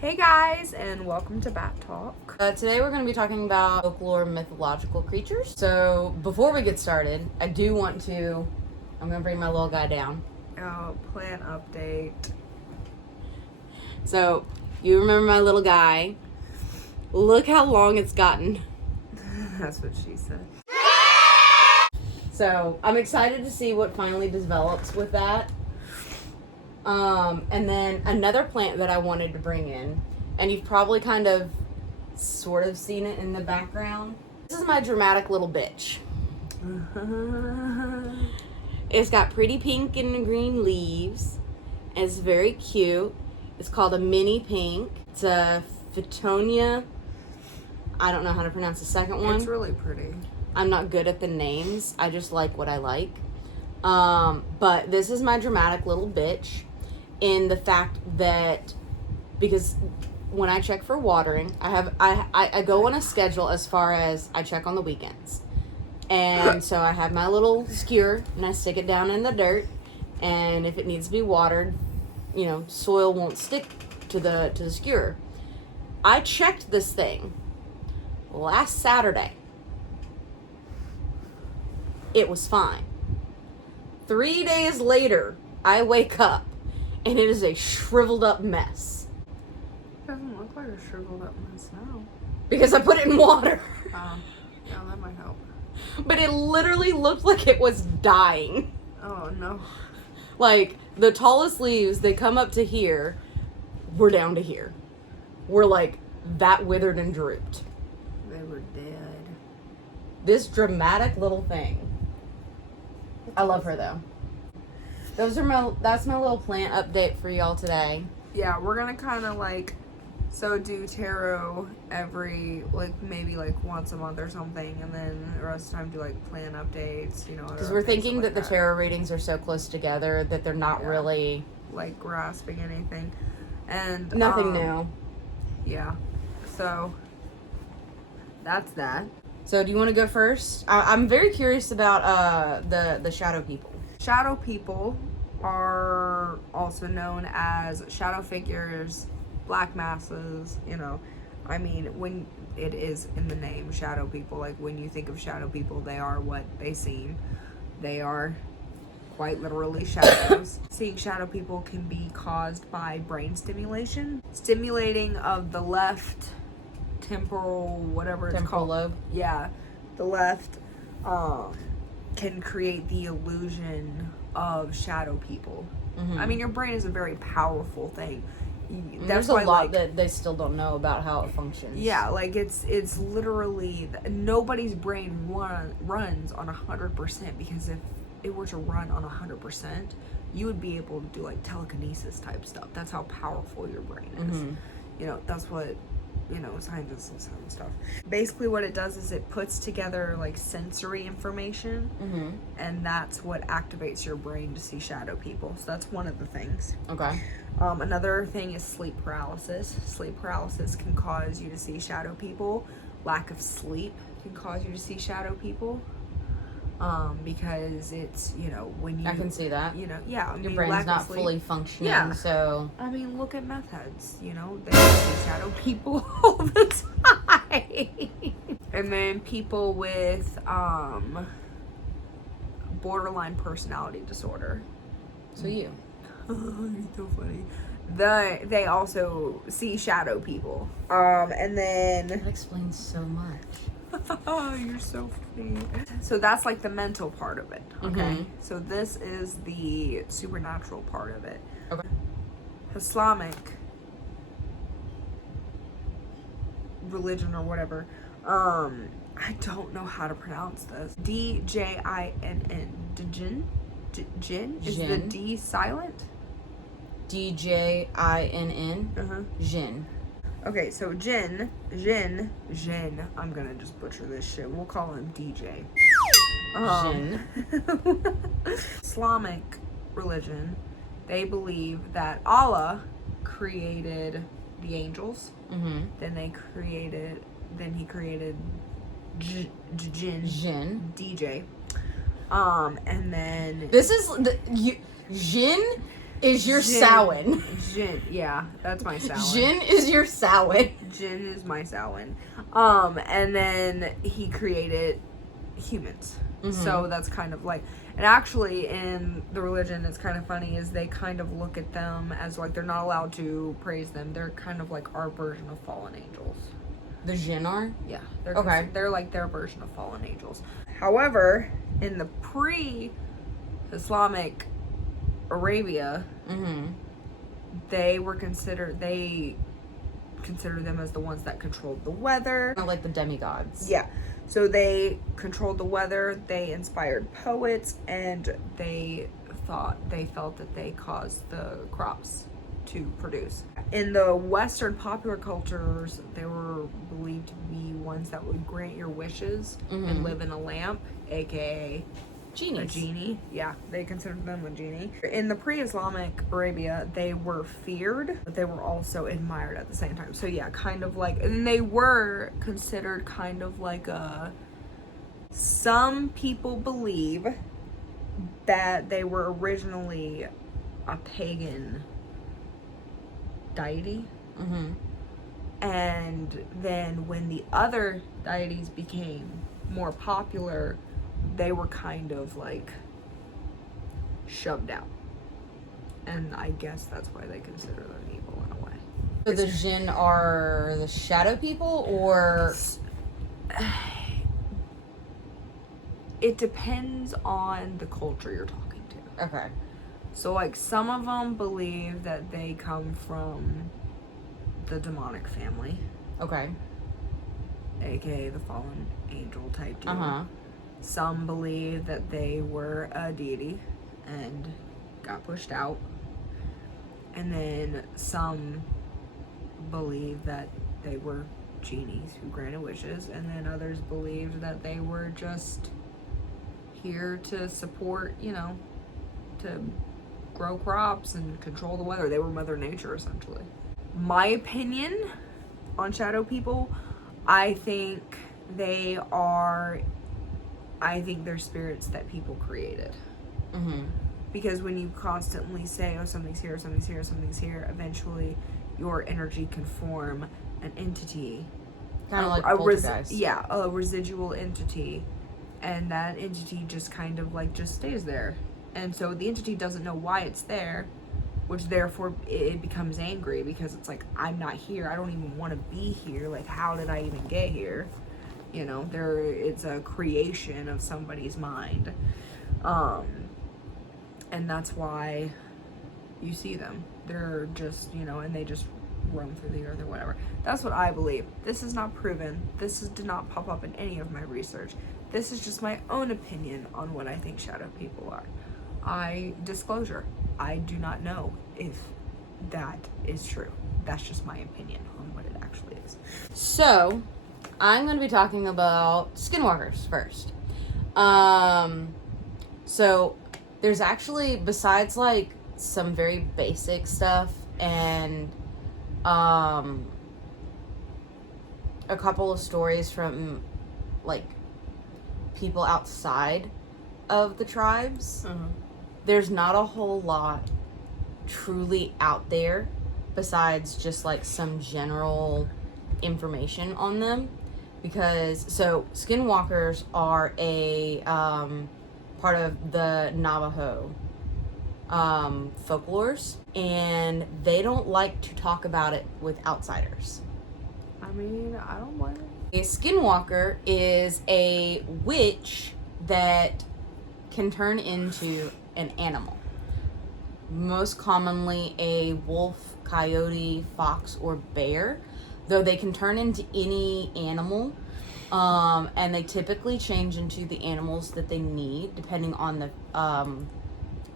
Hey guys, and welcome to Bat Talk. Today we're going to be talking about folklore mythological creatures. So before we get started, I'm going to bring my little guy down. Oh, plan update. So you remember my little guy. Look how long it's gotten. That's what she said. So I'm excited to see what finally develops with that. And then another plant that I wanted to bring in, and you've probably sort of seen it in the background. This is my dramatic little bitch. It's got pretty pink and green leaves. And it's very cute. It's called a mini pink. It's a Phytonia. I don't know how to pronounce the second one. It's really pretty. I'm not good at the names. I just like what I like. But this is my dramatic little bitch in the fact that, because when I check for watering, I go on a schedule as far as I check on the weekends. And so I have my little skewer and I stick it down in the dirt, and if it needs to be watered, soil won't stick to the skewer. I checked this thing last Saturday. It was fine. 3 days later, I wake up and it is a shriveled up mess. It doesn't look like a shriveled up mess now. Because I put it in water. Yeah, that might help. But it literally looked like it was dying. Oh no. Like, the tallest leaves, they come up to here, we're down to here. We're like that withered and drooped. They were dead. This dramatic little thing. I love her though. That's my little plant update for y'all today. Yeah, we're gonna kind of do tarot every, maybe once a month or something, and then the rest of the time do plan updates, Because we're thinking that the tarot readings are so close together that they're not really grasping anything. And nothing new. Yeah. So that's that. So do you want to go first? I'm very curious about the shadow people. Shadow people are also known as shadow figures, black masses, when it is in the name, shadow people. When you think of shadow people, they are what they seem. They are quite literally shadows. Seeing shadow people can be caused by brain stimulation. Stimulating of the left temporal, whatever it's temporal called. lobe. Yeah, the left can create the illusion of shadow people. Mm-hmm. I mean, your brain is a very powerful thing. There's a lot that they still don't know about how it functions. Yeah, it's literally nobody's brain runs on 100%, because if it were to run on 100%, you would be able to do telekinesis type stuff. That's how powerful your brain is. Mm-hmm. That's what scientists and stuff. Basically what it does is it puts together sensory information, mm-hmm. and that's what activates your brain to see shadow people. So that's one of the things. Okay. Another thing is sleep paralysis. Sleep paralysis can cause you to see shadow people. Lack of sleep can cause you to see shadow people. Because it's, when you... I can see that. Yeah. Your brain's not fully functioning, yeah. so... I mean, look at meth heads, they see shadow people all the time. And then people with, borderline personality disorder. So you. You're so funny. They also see shadow people. And then... That explains so much. Oh, you're so funny. So that's the mental part of it, okay? Mm-hmm. So this is the supernatural part of it. Okay. Islamic religion or whatever. I don't know how to pronounce this. D-J-I-N-N. Jinn? Jinn? Is the D silent? D-J-I-N-N. Uh-huh. Jinn. Okay, so Jinn, I'm gonna just butcher this shit. We'll call him DJ. Jinn. Islamic religion, they believe that Allah created the angels. Mm-hmm. Then he created Jinn. DJ. And then This is Jinn is your Jin. Samhain. Jin, yeah, that's my Samhain. Jin is your Samhain. Jin is my Samhain. And then he created humans. So that's kind of like, and actually in the religion, it's kind of funny, is they kind of look at them as like, they're not allowed to praise them. They're kind of like our version of fallen angels. The Jinn are? Yeah. They're Okay. They're like their version of fallen angels. However, in the pre-Islamic Arabia, they considered them as the ones that controlled the weather. Kind of like the demigods. Yeah. So they controlled the weather, they inspired poets, and they felt that they caused the crops to produce. In the Western popular cultures, they were believed to be ones that would grant your wishes and live in a lamp, aka Genies. a genie. Yeah, they considered them a genie. In the pre-Islamic Arabia, they were feared, but they were also admired at the same time. So yeah, kind of like, and they were considered kind of like some people believe that they were originally a pagan deity. And then when the other deities became more popular, they were kind of like shoved out. And I guess that's why they consider them evil in a way. So the Jinn are the shadow people, or? It depends on the culture you're talking to. Okay. So like some of them believe that they come from the demonic family. Okay. AKA the fallen angel type deal. Some believe that they were a deity and got pushed out. And then some believe that they were genies who granted wishes. And then others believed that they were just here to support, to grow crops and control the weather. They were Mother Nature, essentially. My opinion on shadow people, I think they're spirits that people created. Because when you constantly say, oh, something's here, something's here, something's here, eventually your energy can form an entity. Kind of like poltergeist. A residual entity. And that entity just kind of like just stays there. And so the entity doesn't know why it's there, which therefore it becomes angry because it's like, I'm not here. I don't even want to be here. Like, how did I even get here? It's a creation of somebody's mind. And that's why you see them. They're just, and they just roam through the earth or whatever. That's what I believe. This is not proven. Did not pop up in any of my research. This is just my own opinion on what I think shadow people are. Disclosure, I do not know if that is true. That's just my opinion on what it actually is. So, I'm going to be talking about skinwalkers first. So, there's actually, besides like some very basic stuff and a couple of stories from like people outside of the tribes, there's not a whole lot truly out there besides just like some general information on them. Because skinwalkers are a part of the Navajo folklores, and they don't like to talk about it with outsiders. I mean, I don't blame it. A skinwalker is a witch that can turn into an animal. Most commonly a wolf, coyote, fox, or bear. Though they can turn into any animal. And they typically change into the animals that they need, depending on the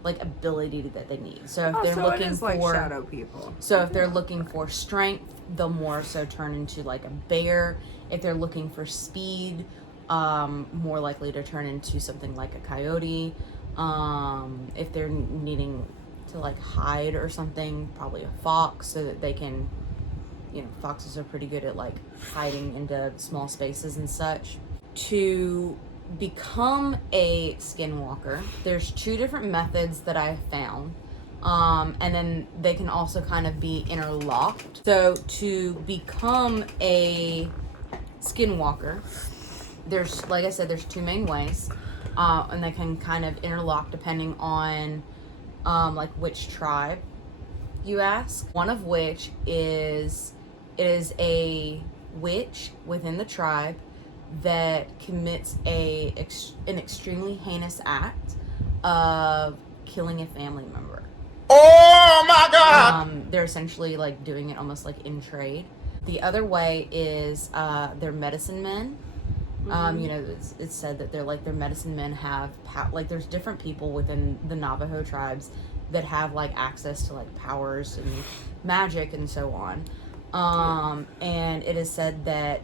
ability that they need. So if they're looking for like shadow people. So if they're looking for strength, they'll more so turn into like a bear. If they're looking for speed, more likely to turn into something like a coyote. If they're needing to like hide or something, probably a fox, so that they can, foxes are pretty good at like hiding into small spaces and such. To become a skinwalker, there's two different methods that I've found. And then they can also kind of be interlocked. So to become a skinwalker, there's, like I said, there's two main ways. And they can kind of interlock depending on like which tribe you ask. One of which is, it is a witch within the tribe that commits an extremely heinous act of killing a family member. Oh my God! They're essentially like doing it almost like in trade. The other way is they're medicine men. You know, it's said that they're medicine men have like there's different people within the Navajo tribes that have like access to like powers and magic and so on. And it is said that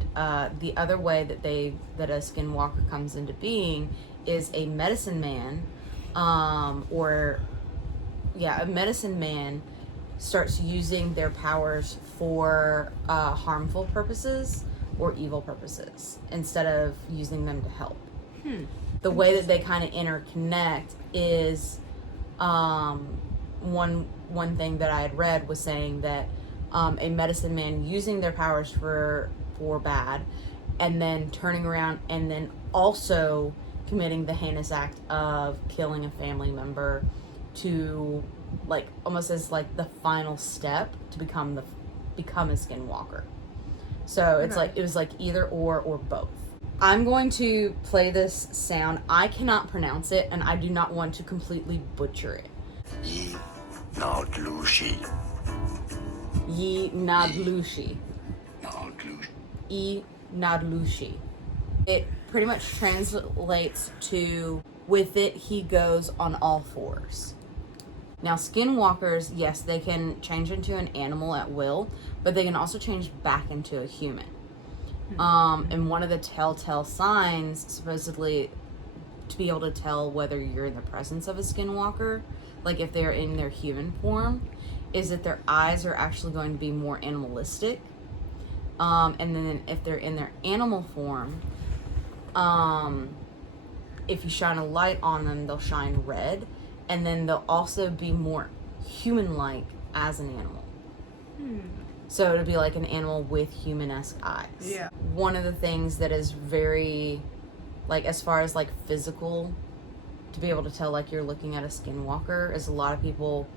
the other way that a skinwalker comes into being is a medicine man, a medicine man starts using their powers for harmful purposes or evil purposes instead of using them to help. The way that they kind of interconnect is one thing that I had read was saying that a medicine man using their powers for bad and then turning around and then also committing the heinous act of killing a family member to like almost as like the final step to become a skinwalker. So it's like it was like either or both. I'm going to play this sound. I cannot pronounce it and I do not want to completely butcher it. Ye Nadlushi. Ye Nadlushi. Nadlushi. E Nadlushi. It pretty much translates to with it he goes on all fours. Now, skinwalkers, yes, they can change into an animal at will, but they can also change back into a human. And one of the telltale signs, supposedly, to be able to tell whether you're in the presence of a skinwalker, like if they're in their human form, is that their eyes are actually going to be more animalistic. And then if they're in their animal form, if you shine a light on them, they'll shine red. And then they'll also be more human-like as an animal. So it'll be like an animal with human-esque eyes. Yeah. One of the things that is very, like, as far as, like, physical, to be able to tell, like, you're looking at a skinwalker, is a lot of people,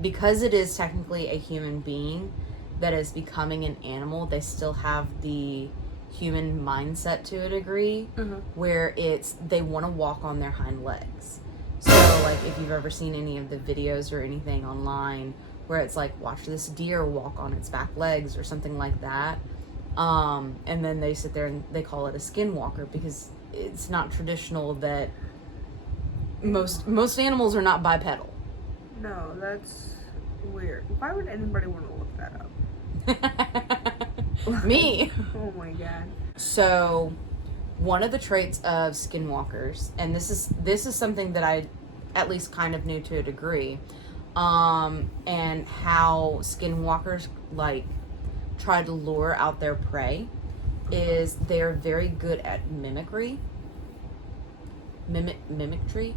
because it is technically a human being that is becoming an animal, they still have the human mindset to a degree, where they want to walk on their hind legs. So, like, if you've ever seen any of the videos or anything online where it's like, watch this deer walk on its back legs or something like that, and then they sit there and they call it a skinwalker because it's not traditional that most animals are not bipedal. No, that's weird. Why would anybody want to look that up? Me. Oh my God. So, one of the traits of skinwalkers, and this is something that I at least kind of knew to a degree, and how skinwalkers like try to lure out their prey, is they're very good at mimicry. Mimicry.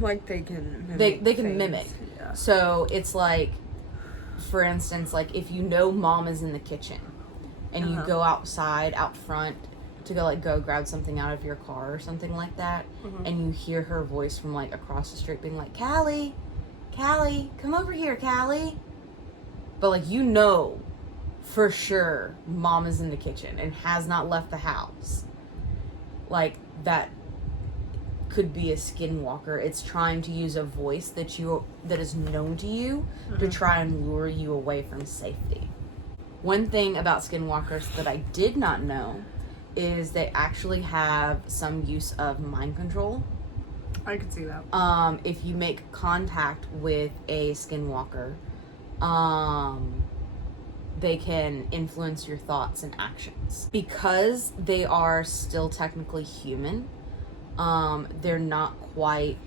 Like they can mimic They can things. mimic. Yeah. So it's like, for instance, like if you know mom is in the kitchen and you go outside out front to go grab something out of your car or something like that, and you hear her voice from like across the street being like, Callie, come over here, Callie. But like, you know for sure mom is in the kitchen and has not left the house. Like, that could be a skinwalker. It's trying to use a voice that is known to you to try and lure you away from safety. One thing about skinwalkers that I did not know is they actually have some use of mind control. I could see that. If you make contact with a skinwalker, they can influence your thoughts and actions. Because they are still technically human, they're not like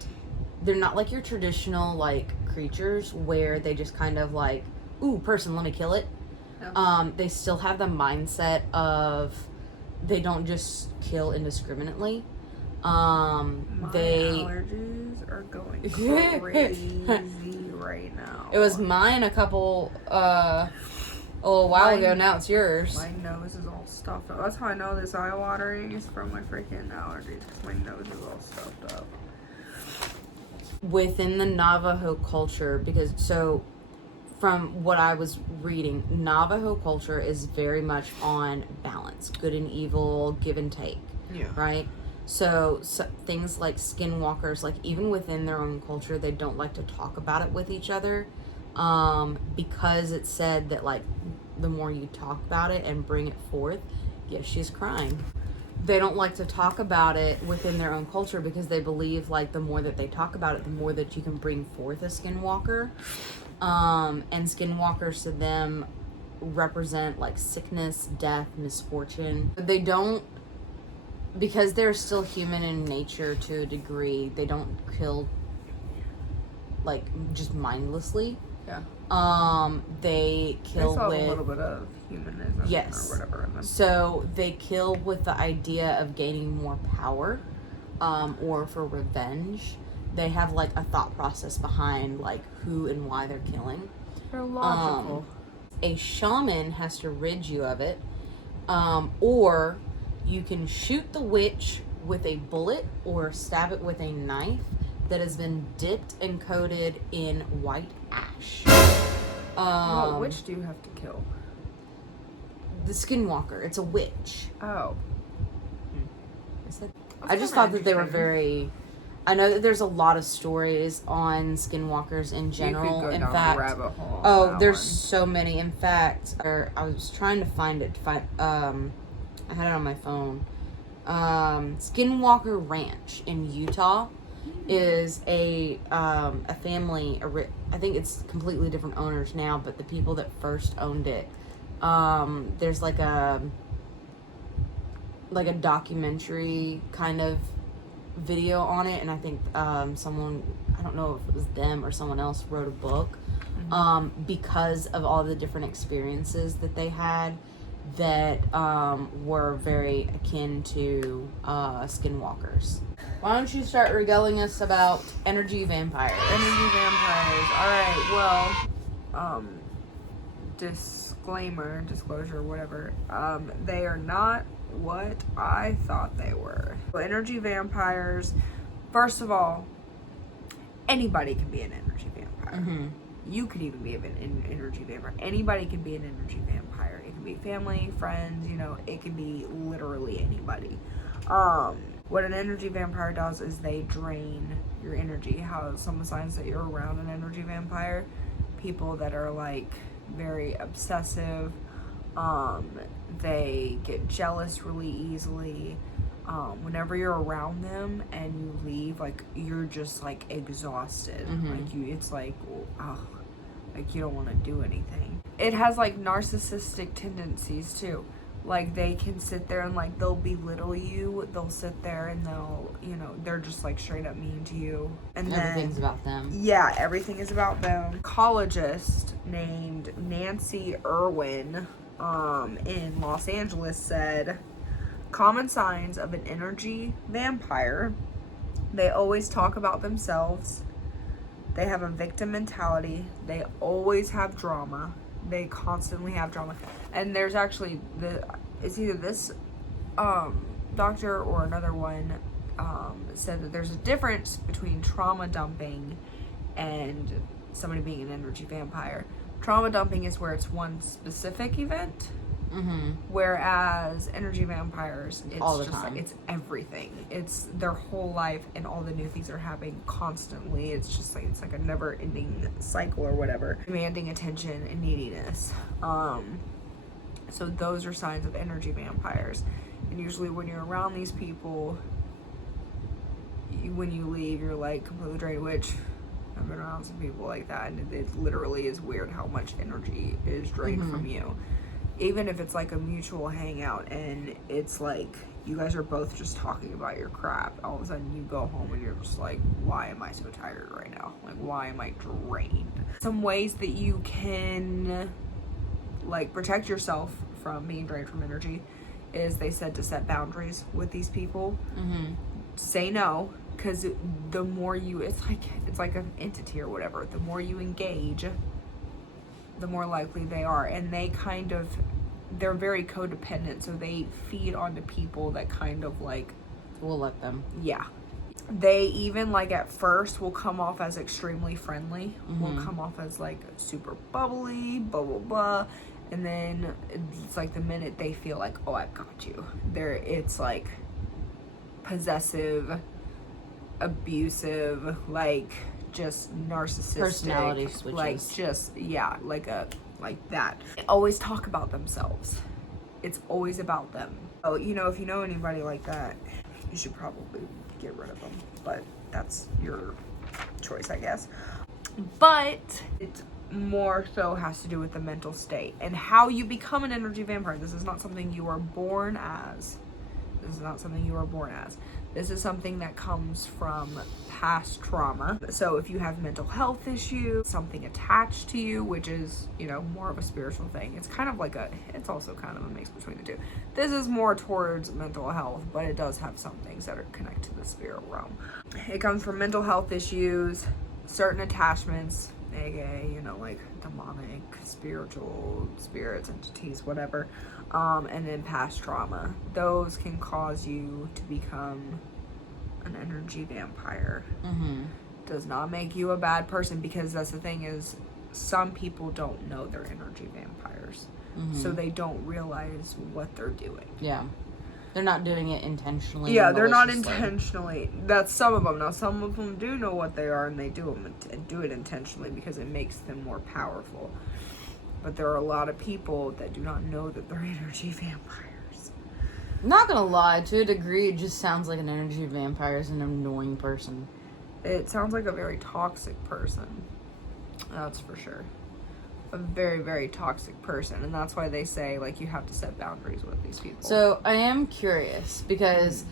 your traditional like creatures where they just kind of like, ooh, person, let me kill it. No. They still have the mindset of they don't just kill indiscriminately. My allergies are going crazy right now. It was mine a little while ago. Now it's yours. My nose is all stuffed up. That's how I know this eye watering is from my freaking allergies, because my nose is all stuffed up. Within the Navajo culture, because from what I was reading, Navajo culture is very much on balance, good and evil, give and take. Yeah. Right? So things like skinwalkers, like even within their own culture, they don't like to talk about it with each other, because it's said that like the more you talk about it and bring it forth, yes, she's crying. They don't like to talk about it within their own culture because they believe like the more that they talk about it, the more that you can bring forth a skinwalker. And skinwalkers to them represent like sickness, death, misfortune. They don't, because they're still human in nature to a degree, they don't kill like just mindlessly. Yeah. They kill with with a little bit of humanism, yes, or whatever in them. So they kill with the idea of gaining more power, or for revenge. They have like a thought process behind like who and why they're killing. They're logical. A shaman has to rid you of it, or you can shoot the witch with a bullet or stab it with a knife that has been dipped and coated in white ash. What witch do you have to kill? The skinwalker. It's a witch. Oh. I just thought that they were very... I know that there's a lot of stories on skinwalkers in general. You could go in down fact, a rabbit hole oh, there's so many. In fact, I was trying to find it. I had it on my phone. Skinwalker Ranch in Utah is a family. I think it's completely different owners now, but the people that first owned it. There's like a documentary kind of video on it, and I think someone, I don't know if it was them or someone else, wrote a book because of all the different experiences that they had that were very akin to skinwalkers. Why don't you start regaling us about energy vampires? Energy vampires. Alright, well, disclosure, whatever. They are not what I thought they were. Well, energy vampires, first of all, anybody can be an energy vampire. Mm-hmm. You could even be an energy vampire. Anybody can be an energy vampire. It can be family, friends, it can be literally anybody. What an energy vampire does is they drain your energy. How some of the signs that you're around an energy vampire, people that are like very obsessive, they get jealous really easily. Whenever you're around them and you leave, like you're just like exhausted. Mm-hmm. Like it's like, like you don't want to do anything. It has like narcissistic tendencies too. Like they can sit there and like they'll belittle you. They'll sit there and they'll, they're just like straight up mean to you. And everything's about them. Yeah, everything is about them. Ecologist named Nancy Irwin in Los Angeles said, common signs of an energy vampire: they always talk about themselves, they have a victim mentality, they always have drama, they constantly have drama. And there's actually it's either this doctor or another one said that there's a difference between trauma dumping and somebody being an energy vampire. Trauma dumping is where it's one specific event, whereas energy vampires, it's all the just time. Like, it's everything. It's their whole life, and all the new things are happening constantly. It's just like it's like a never-ending cycle or whatever, demanding attention and neediness. So those are signs of energy vampires, and usually when you're around these people, when you leave, you're like completely drained, which I've been around some people like that, and it literally is weird how much energy is drained from you. Even if it's like a mutual hangout and it's like you guys are both just talking about your crap, all of a sudden you go home and you're just like, why am I so tired right now? Like, why am I drained? Some ways that you can like protect yourself from being drained from energy is, they said, to set boundaries with these people. Say no, because the more you, it's like an entity or whatever. The more you engage, the more likely they are, and they're very codependent, so they feed onto people that kind of like We'll let them. Yeah. They even, like, at first will come off as extremely friendly. Will come off as, like, super bubbly, blah, blah, blah. And then it's like the minute they feel like, oh, I've got you. It's, like, possessive, abusive, like, just narcissistic. Personality switches. Like, just, yeah, like that. They always talk about themselves. It's always about them. Oh, if you know anybody like that, you should probably get rid of them, but that's your choice, I guess. But it more so has to do with the mental state and how you become an energy vampire. This is not something you are born as. This is something that comes from past trauma. So if you have mental health issues, something attached to you, which is, more of a spiritual thing. It's kind of like it's also kind of a mix between the two. This is more towards mental health, but it does have some things that are connected to the spirit realm. It comes from mental health issues, certain attachments, aka, like demonic, spiritual, spirits, entities, whatever. And then past trauma. Those can cause you to become an energy vampire. Does not make you a bad person, because that's the thing is, some people don't know they're energy vampires. So they don't realize what they're doing. Yeah. They're not doing it intentionally. Yeah, they're not intentionally. That's some of them. Now, some of them do know what they are, and they do it intentionally because it makes them more powerful. But there are a lot of people that do not know that they're energy vampires. Not gonna lie, to a degree, it just sounds like an energy vampire is an annoying person. It sounds like a very toxic person. That's for sure. A very, very toxic person. And that's why they say, like, you have to set boundaries with these people. So, I am curious, because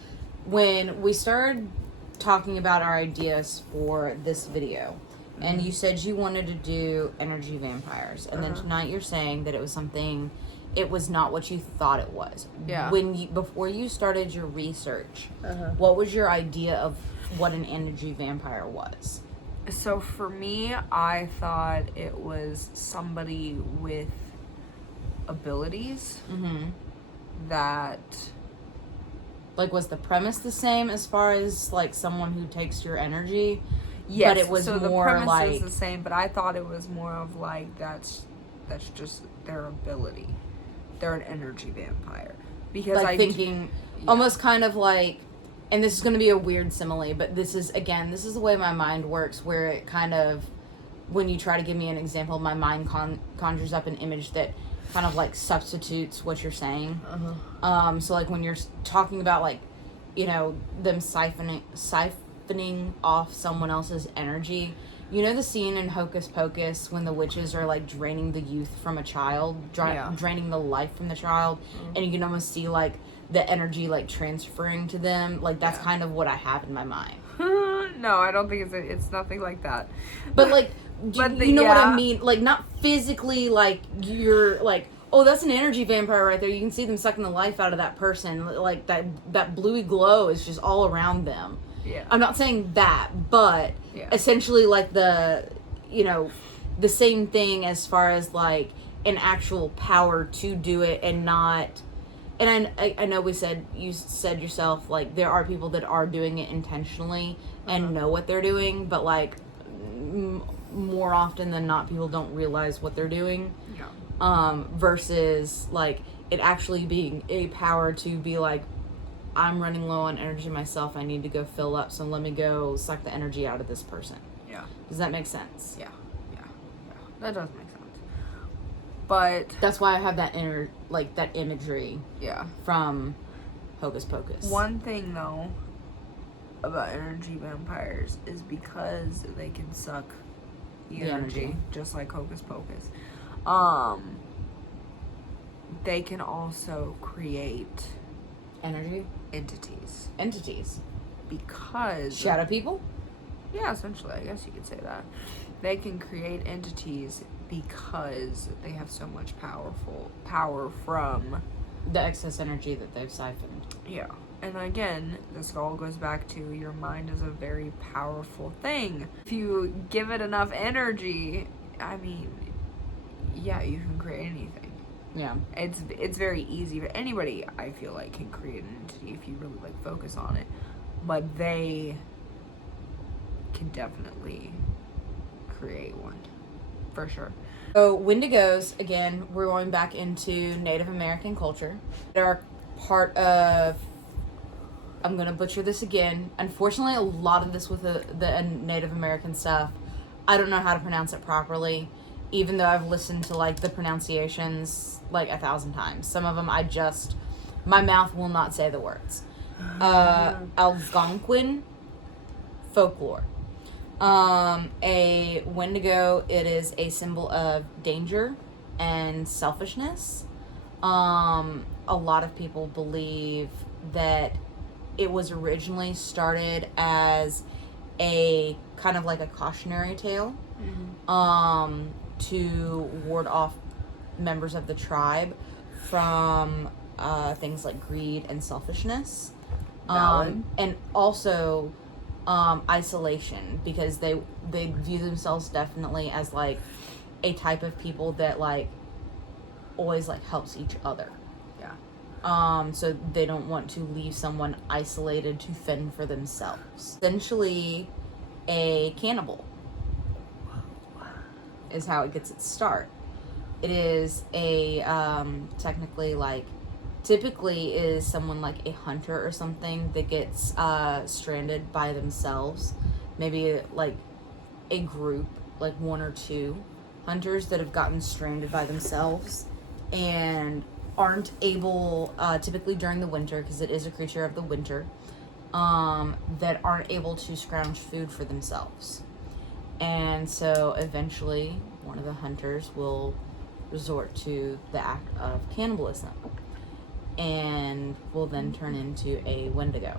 when we started talking about our ideas for this video, and you said you wanted to do energy vampires, and then tonight you're saying that it was not what you thought it was. Yeah. Before you started your research, what was your idea of what an energy vampire was? So for me, I thought it was somebody with abilities that... Like, was the premise the same as far as, like, someone who takes your energy? Yes, but it was so more the premise like... is the same, but I thought it was more of like, that's just their ability. They're an energy vampire. Because like thinking, almost kind of like, and this is going to be a weird simile, but this is the way my mind works, where it kind of, when you try to give me an example, my mind conjures up an image that kind of like substitutes what you're saying. So like when you're talking about like, them siphoning off someone else's energy. You know the scene in Hocus Pocus when the witches are like draining the youth from a child, draining the life from the child, and you can almost see like the energy like transferring to them. Like that's kind of what I have in my mind. No, I don't think it's nothing like that. But like, you know what I mean? Like not physically, like you're like, oh, that's an energy vampire right there. You can see them sucking the life out of that person. Like that bluey glow is just all around them. Yeah. I'm not saying that, but essentially like the same thing as far as like an actual power to do it and not, and I know you said yourself, like there are people that are doing it intentionally and know what they're doing, but like more often than not, people don't realize what they're doing. Yeah. Versus like it actually being a power to be like, I'm running low on energy myself. I need to go fill up. So let me go suck the energy out of this person. Yeah. Does that make sense? Yeah. That does make sense. But that's why I have that that imagery. Yeah. From Hocus Pocus. One thing though about energy vampires is because they can suck the energy, just like Hocus Pocus. They can also create entities because shadow people. Yeah, essentially, I guess you could say that. They can create entities because they have so much power from the excess energy that they've siphoned. Yeah. And again, this all goes back to your mind is a very powerful thing. If you give it enough energy, I mean, yeah, you can create anything. Yeah. It's very easy. Anybody, I feel like, can create an entity if you really like focus on it. But they can definitely create one, for sure. So Wendigos, again, we're going back into Native American culture. They're part of, I'm going to butcher this again. Unfortunately, a lot of this with the Native American stuff, I don't know how to pronounce it properly, even though I've listened to, like, the pronunciations, like, 1,000 times. Some of them my mouth will not say the words. Algonquin folklore. A Wendigo, it is a symbol of danger and selfishness. A lot of people believe that it was originally started as a kind of like a cautionary tale, to ward off members of the tribe from things like greed and selfishness. And also isolation, because they view themselves definitely as like a type of people that like always like helps each other. Yeah. So they don't want to leave someone isolated to fend for themselves. Essentially, a cannibal is how it gets its start. It is a technically like. Typically is someone like a hunter or something that gets stranded by themselves. Maybe like a group, like one or two hunters that have gotten stranded by themselves and aren't able, typically during the winter, because it is a creature of the winter, that aren't able to scrounge food for themselves. And so eventually one of the hunters will resort to the act of cannibalism, and will then turn into a Wendigo.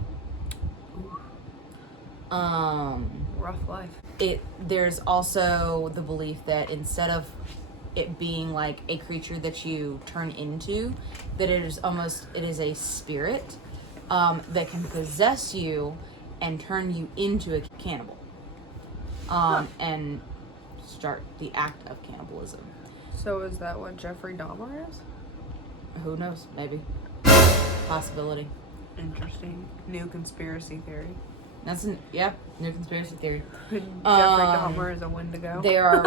Rough life. There's also the belief that instead of it being like a creature that you turn into, that it is a spirit that can possess you and turn you into a cannibal, and start the act of cannibalism. So is that what Jeffrey Dahmer is? Who knows? Maybe. Possibility. Interesting. New conspiracy theory. That's new conspiracy theory. Jeffrey Dahmer is a Wendigo. They are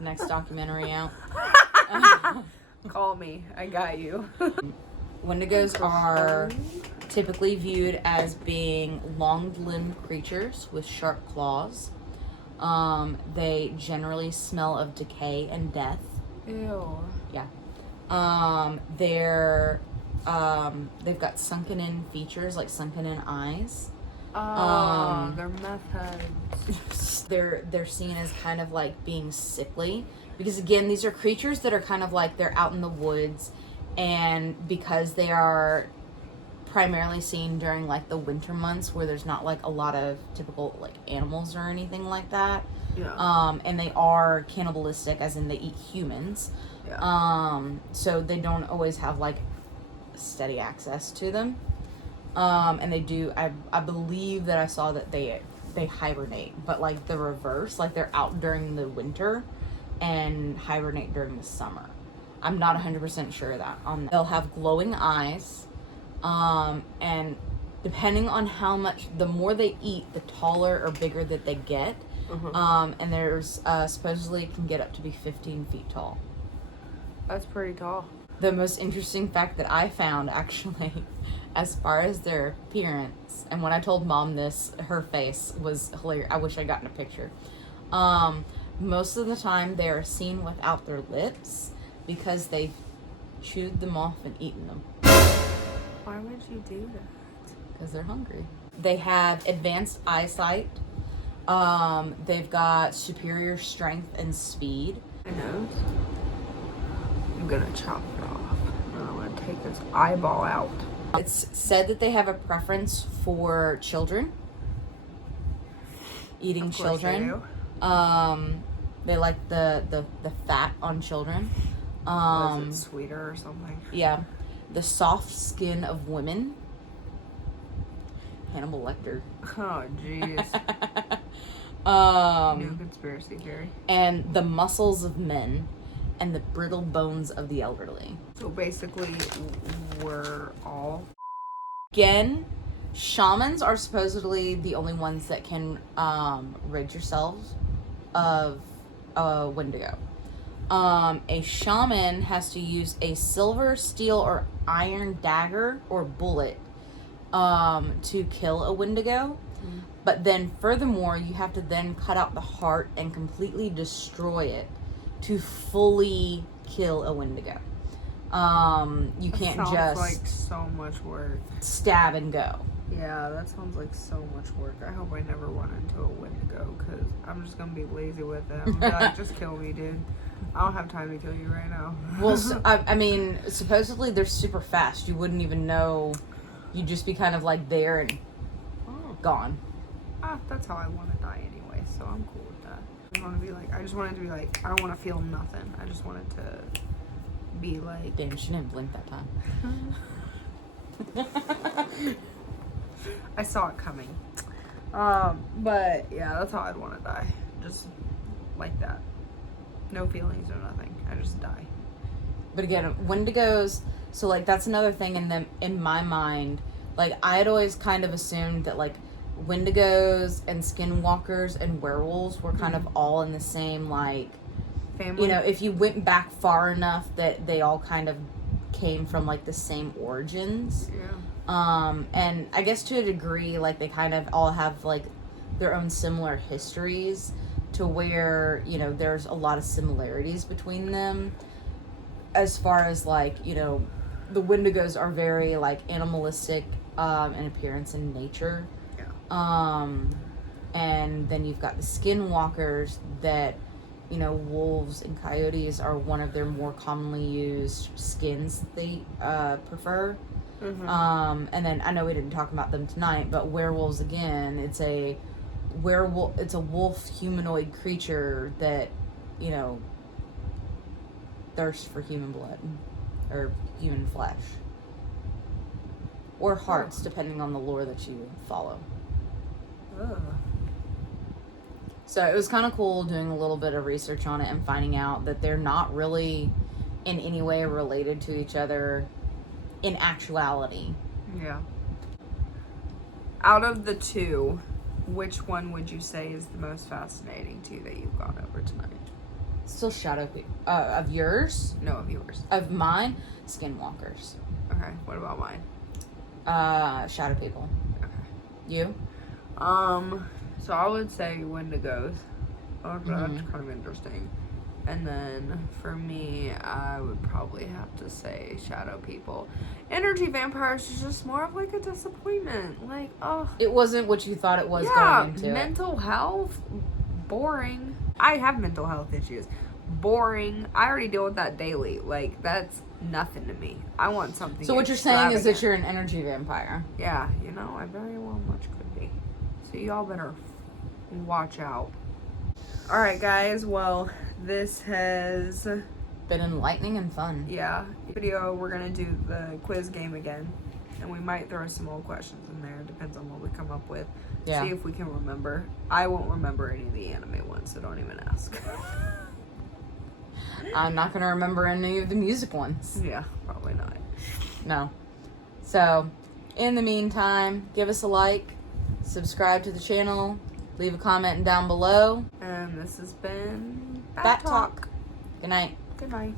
next documentary out. Call me. I got you. Wendigos are typically viewed as being long-limbed creatures with sharp claws. They generally smell of decay and death. Ew. Yeah. They've got sunken-in features, like sunken-in eyes. They're meth heads. They're seen as kind of like being sickly, because again, these are creatures that are kind of like they're out in the woods, and because they are primarily seen during like the winter months where there's not like a lot of typical like animals or anything like that. Yeah. And they are cannibalistic, as in they eat humans. Yeah. So they don't always have like steady access to them. And they do, I believe that I saw that they hibernate, but like the reverse, like they're out during the winter and hibernate during the summer. I'm not 100% sure of that. They'll have glowing eyes, and depending on how much, the more they eat, the taller or bigger that they get. And there's supposedly it can get up to be 15 feet tall. That's pretty tall. The most interesting fact that I found, actually, as far as their appearance, and when I told Mom this, her face was hilarious. I wish I'd gotten a picture. Most of the time they are seen without their lips because they've chewed them off and eaten them. Why would you do that? Because they're hungry. They have advanced eyesight. They've got superior strength and speed. My nose. I'm gonna chop it off. And I'm gonna take this eyeball out. It's said that they have a preference for children. Eating Of course children. they do. They like the fat on children. Was it sweeter or something? Yeah. the soft skin of women. Hannibal Lecter. Oh, jeez. New conspiracy theory. And the muscles of men, and the brittle bones of the elderly. So basically, we're all... Again, shamans are supposedly the only ones that can rid yourselves of a Wendigo. A shaman has to use a silver, steel, or iron dagger or bullet to kill a Wendigo. But then furthermore, you have to then cut out the heart and completely destroy it to fully kill a Wendigo. You can't sounds just like so much work. stab and go. Yeah, that sounds like so much work. I hope I never run into a Wendigo, because I'm just gonna be lazy with it. I'm gonna be like, just kill me, dude. I don't have time to kill you right now. Well, I mean, supposedly they're super fast. You wouldn't even know. You'd just be kind of like there and gone. That's how I want to die anyway, so I'm cool with that. I just wanted to be like, I don't want to feel nothing. I just wanted to be like... Damn, she didn't blink that time. I saw it coming. But yeah, that's how I'd want to die. Just like that. No feelings or nothing. I just die. But again, Wendigos, so like that's another thing in my mind. Like I had always kind of assumed that like Wendigos and skinwalkers and werewolves were kind of all in the same like Family. You know, if you went back far enough that they all kind of came from like the same origins. Yeah. And I guess to a degree, like they kind of all have like their own similar histories to where, you know, there's a lot of similarities between them as far as like, you know, the Wendigos are very like animalistic in appearance and nature. Yeah. And then you've got the skinwalkers that, you know, wolves and coyotes are one of their more commonly used skins they prefer. Mm-hmm. And then I know we didn't talk about them tonight, but werewolves again, it's a wolf humanoid creature that, you know, thirsts for human blood or human flesh or hearts, depending on the lore that you follow. Ugh. So it was kind of cool doing a little bit of research on it and finding out that they're not really in any way related to each other in actuality. Yeah. Out of the two, which one would you say is the most fascinating to you that you've gone over tonight? Still shadow people. Of yours? No, of yours. Of mine? Skinwalkers. Okay, what about mine? Shadow people. Okay. You? So I would say Wendigos. Oh, that's Mhm. kind of interesting. And then for me, I would probably have to say shadow people. Energy vampires is just more of like a disappointment. Like, oh. It wasn't what you thought it was Yeah, going into it. mental health, boring. I have mental health issues. Boring. I already deal with that daily. Like, that's nothing to me. I want something. So what you're saying is that extravagant. you're an energy vampire. Yeah, you know, I very well much could be. So y'all better watch out. Alright, guys. Well, this has Been enlightening and fun. yeah. Video, we're gonna do the quiz game again. And we might throw some old questions in there. Depends on what we come up with. Yeah. See if we can remember. I won't remember any of the anime ones, so don't even ask. I'm not going to remember any of the music ones. Yeah, probably not. No. So, in the meantime, give us a like, subscribe to the channel, leave a comment down below. And this has been Bat Talk. Good night. Good night.